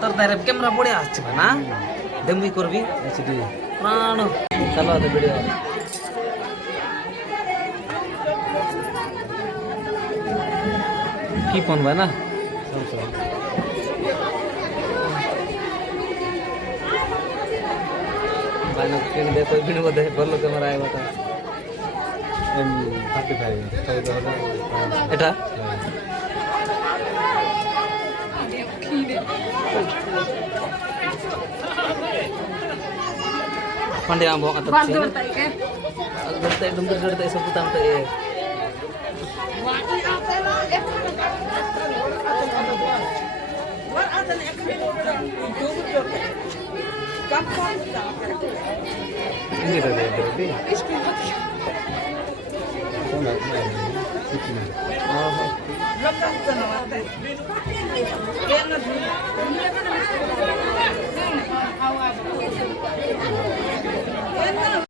তোর direct camera পড়ে আসছে না দেমুই করবি প্রাণ চলো তো ভিডিও কি ফোন ভাই না भाई ना किन दे कोई भी नहीं दे बोलो कैमरा आए बता এটা Pandai ambok atau sini? Gertai dum gertai sebutan tu eh. Ini dah dia berarti. Oh.